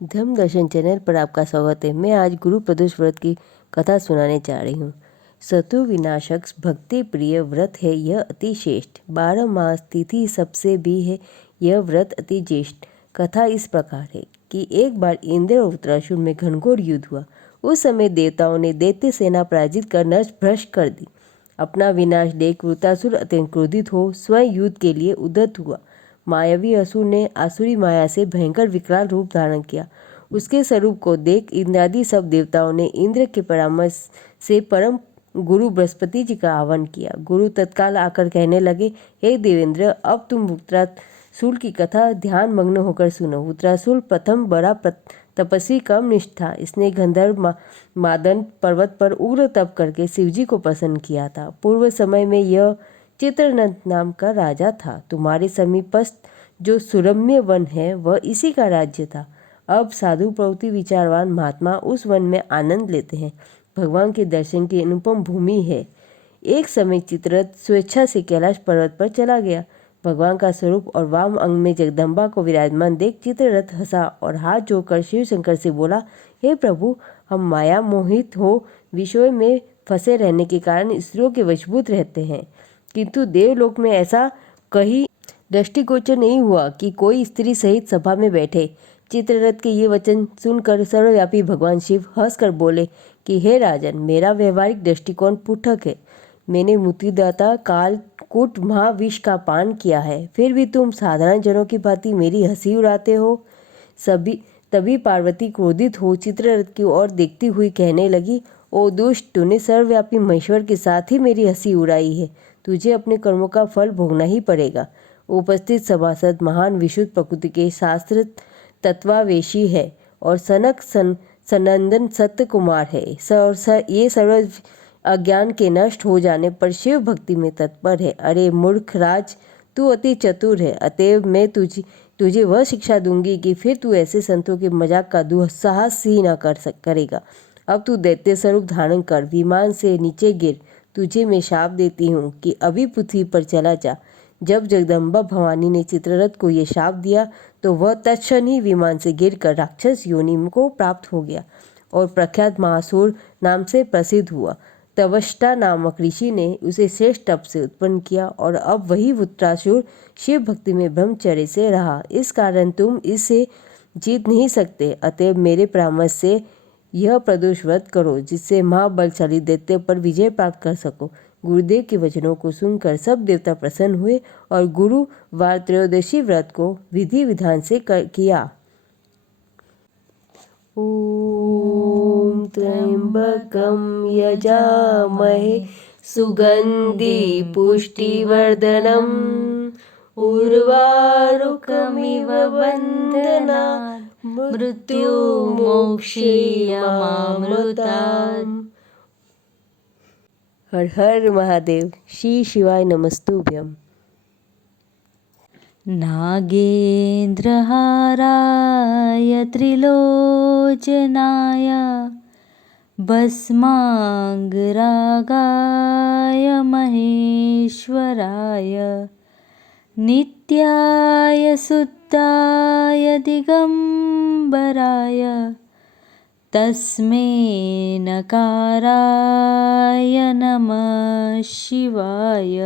धर्म दर्शन चैनल पर आपका स्वागत है। मैं आज गुरु प्रदोष व्रत की कथा सुनाने जा रही हूँ। शत्रु विनाशक भक्ति प्रिय व्रत है यह अति श्रेष्ठ। 12 मास तिथि सबसे भी है यह व्रत अति ज्येष्ठ। कथा इस प्रकार है कि एक बार इंद्र और वृत्रासुर में घनघोर युद्ध हुआ। उस समय देवताओं ने दैत्य सेना पराजित कर नष्ट भ्रष्ट कर दी। अपना विनाश देख वृत्रासुर अत्यंत क्रोधित हो स्वयं युद्ध के लिए उद्यत हुआ। मायावी असुर ने आसुरी माया से भयंकर विकराल रूप धारण किया। उसके स्वरूप को देख इंद्रादि सब देवताओं ने इंद्र के परामर्श से परम गुरु बृहस्पति जी का आह्वान किया। गुरु तत्काल आकर कहने लगे, हे देवेंद्र, अब तुम वृत्रासुर की कथा ध्यान मग्न होकर सुनो। वृत्रासुर प्रथम बड़ा तपस्वी कम निष्ठ था। इसने गंधर्व मादन पर्वत पर उग्र तप करके शिवजी को प्रसन्न किया था। पूर्व समय में यह चित्रनंद नाम का राजा था। तुम्हारे समीपस्थ जो सुरम्य वन है वह इसी का राज्य था। अब साधु प्रवृत्ति विचारवान महात्मा उस वन में आनंद लेते हैं। भगवान के दर्शन की अनुपम भूमि है। एक समय चित्ररथ स्वेच्छा से कैलाश पर्वत पर चला गया। भगवान का स्वरूप और वाम अंग में जगदम्बा को विराजमान देख चित्ररथ हंसा और हाथ जोड़कर शिव शंकर से बोला, हे प्रभु, हम माया मोहित हो विषयों में फंसे रहने के कारण स्त्रियों के वशभूत रहते हैं, किंतु देवलोक में ऐसा कहीं दृष्टिगोचर नहीं हुआ कि कोई स्त्री सहित सभा में बैठे। चित्ररथ के ये वचन सुनकर सर्वव्यापी भगवान शिव हंसकर बोले कि हे राजन, मेरा व्यवहारिक दृष्टिकोण पृथक है। मैंने मृत्युदाता कालकूट महाविष का पान किया है, फिर भी तुम साधारण जनों की भांति मेरी हंसी उड़ाते हो। तभी पार्वती क्रोधित हो चित्ररथ की ओर देखती हुई कहने लगी, ओ दुष्ट, तूने सर्वव्यापी महेश्वर के साथ ही मेरी हंसी उड़ाई है। तुझे अपने कर्मों का फल भोगना ही पड़ेगा। उपस्थित सभासद महान विशुद्ध प्रकृति के शास्त्र तत्वावेशी है और सनंदन सत्य कुमार है। ये सर्व अज्ञान के नष्ट हो जाने पर शिव भक्ति में तत्पर है। अरे मूर्ख राज, तू अति चतुर है, अतएव मैं तुझे वह शिक्षा दूंगी कि फिर तू ऐसे संतों के मजाक का दुस्साहस ही न करेगा। अब तू दैत्य स्वरूप धारण कर विमान से नीचे गिर। तुझे मैं शाप देती हूँ कि अभी पृथ्वी पर चला जा। जब जगदम्बा भवानी ने चित्ररथ को ये शाप दिया तो वह तत्क्षण ही विमान से गिरकर राक्षस योनि को प्राप्त हो गया और प्रख्यात महासुर नाम से प्रसिद्ध हुआ। तवष्टा नामक ऋषि ने उसे श्रेष्ठ तप से उत्पन्न किया और अब वही वृत्रासुर शिव भक्ति में ब्रह्मचर्य से रहा। इस कारण तुम इसे जीत नहीं सकते। अतएव मेरे परामर्श से यह प्रदोष व्रत करो, जिससे महाबलशाली दैत्य पर विजय प्राप्त कर सको। गुरुदेव के वचनों को सुनकर सब देवता प्रसन्न हुए और गुरुवार त्रयोदशी व्रत को विधि विधान से किया। ओम त्र्यंबकं यजामहे सुगंधि पुष्टिवर्धनम् उर्वारुकमिव बन्धनान् मृत्युमोक्षीयमामृतात्। हर हर महादेव। श्री शिवाय नमस्तुभ्यम। नागेन्द्रहाराय त्रिलोचनाय भस्मांगरागाय महेश्वराय नित्याय शुद्धाय दिगंबराय तस्मै नकाराय नमः शिवाय।